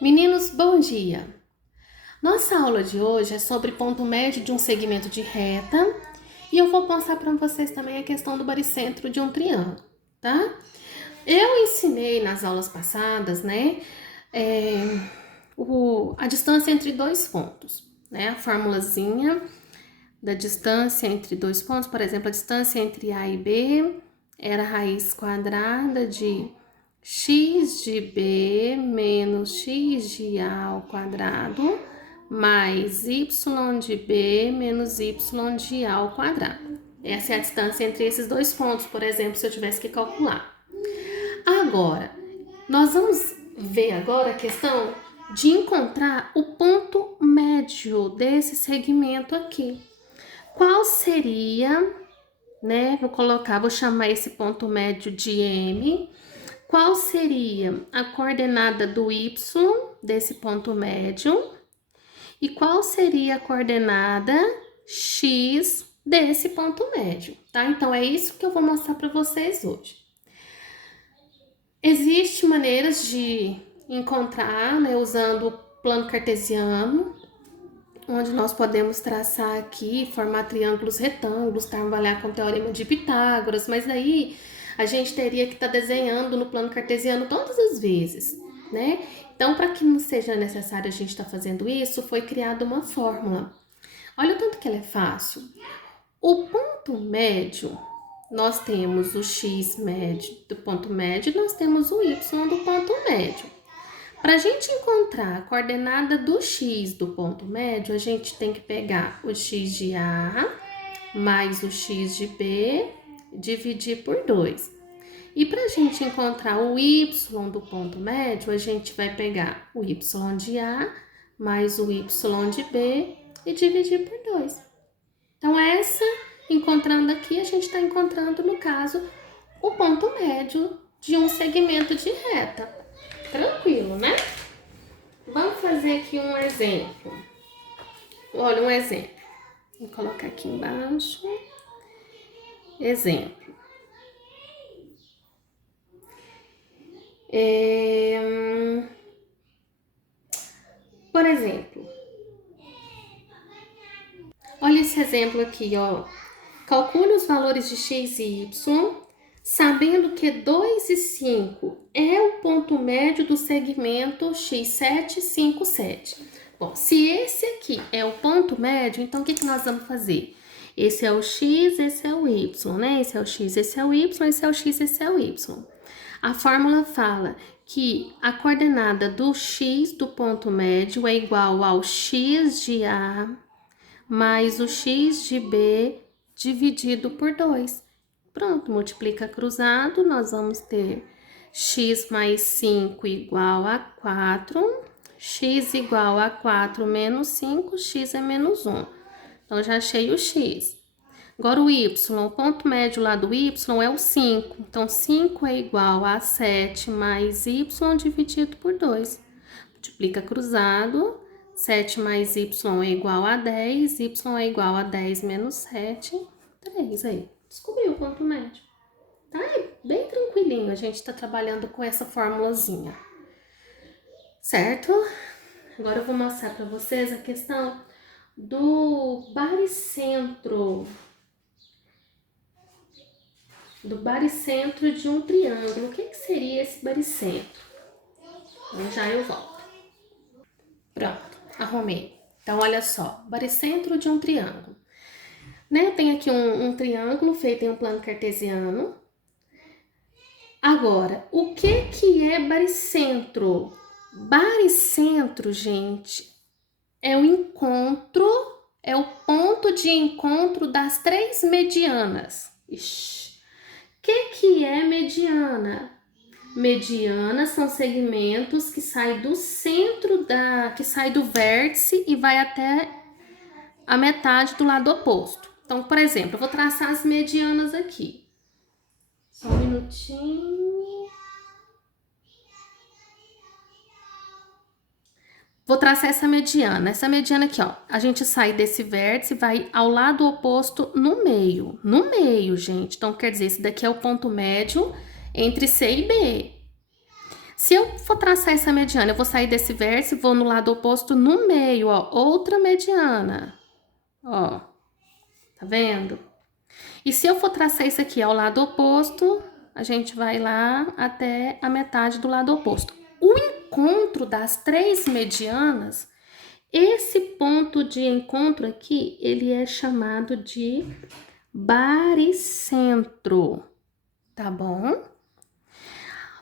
Meninos, bom dia! Nossa aula de hoje é sobre ponto médio de um segmento de reta e eu vou passar para vocês também a questão do baricentro de um triângulo, tá? Eu ensinei nas aulas passadas, né, a distância entre dois pontos, né? A formulazinha da distância entre dois pontos, por exemplo, a distância entre A e B era a raiz quadrada de x de b menos x de a ao quadrado mais y de b menos y de a ao quadrado. Essa é a distância entre esses dois pontos, por exemplo, se eu tivesse que calcular. Agora, nós vamos ver agora a questão de encontrar o ponto médio desse segmento aqui. Qual seria, né? Vou chamar esse ponto médio de M. Qual seria a coordenada do y desse ponto médio? E qual seria a coordenada x desse ponto médio, tá? Então, é isso que eu vou mostrar para vocês hoje. Existem maneiras de encontrar, né, usando o plano cartesiano, onde nós podemos traçar aqui, formar triângulos retângulos, trabalhar com o teorema de Pitágoras, mas aí a gente teria que estar desenhando no plano cartesiano todas as vezes, né? Então, para que não seja necessário a gente estar fazendo isso, foi criada uma fórmula. Olha o tanto que ela é fácil. O ponto médio, nós temos o x médio do ponto médio, nós temos o y do ponto médio. Para a gente encontrar a coordenada do x do ponto médio, a gente tem que pegar o x de A mais o x de B, dividir por 2. E para a gente encontrar o y do ponto médio, a gente vai pegar o y de A mais o y de B e dividir por 2. Então, encontrando aqui, a gente está encontrando, no caso, o ponto médio de um segmento de reta. Tranquilo, né? Vamos fazer aqui um exemplo. Olha, um exemplo. Vou colocar aqui embaixo. Exemplo. Por exemplo, olha esse exemplo aqui, ó. Calcule os valores de x e y, sabendo que 2 e 5 é o ponto médio do segmento x7, 5, 7. Bom, se esse aqui é o ponto médio, então o que nós vamos fazer? Esse é o x, esse é o y, né? Esse é o x, esse é o y, esse é o x, esse é o y. A fórmula fala que a coordenada do x do ponto médio é igual ao x de A mais o x de B dividido por 2. Pronto, multiplica cruzado, nós vamos ter x mais 5 igual a 4, x igual a 4 menos 5, x é menos 1. Então, já achei o x. Agora, o y, o ponto médio lá do y é o 5. Então, 5 é igual a 7 mais y dividido por 2. Multiplica cruzado, 7 mais y é igual a 10, y é igual a 10 menos 7, 3 aí. Descobriu o ponto médio. Tá? É bem tranquilinho, a gente tá trabalhando com essa formulazinha. Certo? Agora eu vou mostrar para vocês a questão do baricentro. Do baricentro de um triângulo. O que seria esse baricentro? Então, já eu volto. Pronto, arrumei. Então, olha só, baricentro de um triângulo. Né? Tem aqui um triângulo feito em um plano cartesiano. Agora, o que é baricentro? Baricentro, gente, é o encontro, é o ponto de encontro das três medianas. Ixi. O que é mediana? Mediana são segmentos que saem do centro que sai do vértice e vai até a metade do lado oposto. Então, por exemplo, eu vou traçar as medianas aqui. Só um minutinho. Vou traçar essa mediana. Essa mediana aqui, ó. A gente sai desse vértice e vai ao lado oposto no meio. No meio, gente. Então, quer dizer, esse daqui é o ponto médio entre C e B. Se eu for traçar essa mediana, eu vou sair desse verso e vou no lado oposto no meio, ó, outra mediana. Ó, tá vendo? E se eu for traçar isso aqui ao lado oposto, a gente vai lá até a metade do lado oposto. O encontro das três medianas, esse ponto de encontro aqui, ele é chamado de baricentro, tá bom?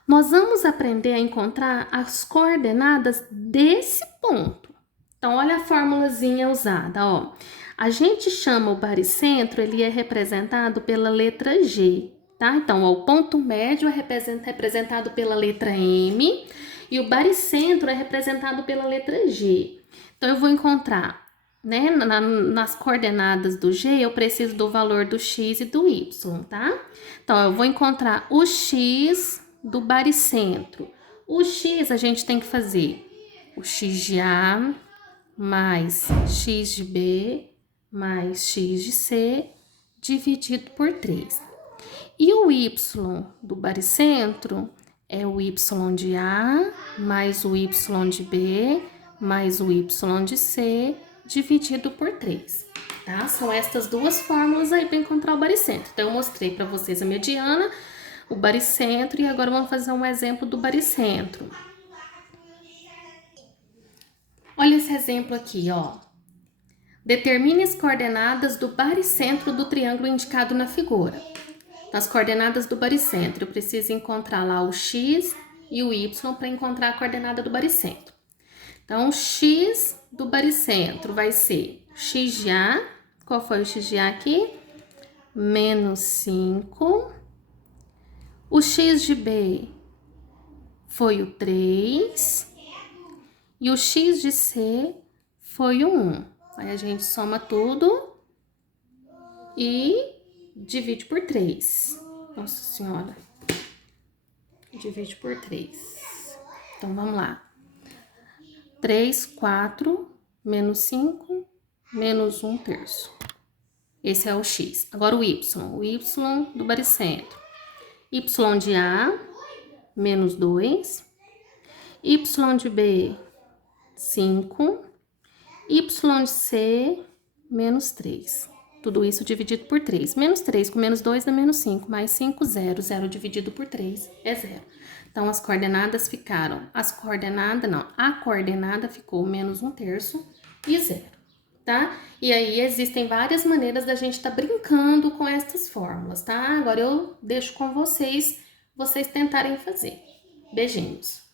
Nós vamos aprender a encontrar as coordenadas desse ponto. Então, olha a formulazinha usada, ó. A gente chama o baricentro, ele é representado pela letra G, tá? Então, ó, o ponto médio é representado pela letra M e o baricentro é representado pela letra G. Então, eu vou encontrar, né, nas coordenadas do G, eu preciso do valor do X e do Y, tá? Então, eu vou encontrar o X do baricentro. O X a gente tem que fazer o X de A mais X de B mais X de C dividido por 3. E o Y do baricentro é o Y de A mais o Y de B mais o Y de C dividido por 3. Tá? São estas duas fórmulas aí para encontrar o baricentro. Então, eu mostrei para vocês a mediana, o baricentro, e agora vamos fazer um exemplo do baricentro. Olha esse exemplo aqui, ó. Determine as coordenadas do baricentro do triângulo indicado na figura. As coordenadas do baricentro, eu preciso encontrar lá o X e o Y para encontrar a coordenada do baricentro. Então, o X do baricentro vai ser X de A. Qual foi o X de A aqui? Menos 5. O X de B foi o 3. E o X de C foi o 1. Aí a gente soma tudo e divide por 3. Nossa Senhora. Divide por 3. Então, vamos lá. 3, 4, menos 5, menos 1 terço. Esse é o X. Agora o Y. O Y do baricentro. Y de A, menos 2. Y de B, 5. Y de C, menos 3. Tudo isso dividido por 3. Menos 3 com menos 2 dá menos 5. Mais 5, 0. 0 dividido por 3 é 0. Então, as coordenadas ficaram... A coordenada ficou menos 1 terço e 0, tá? E aí, existem várias maneiras da gente estar brincando com essas fórmulas, tá? Agora, eu deixo com vocês tentarem fazer. Beijinhos!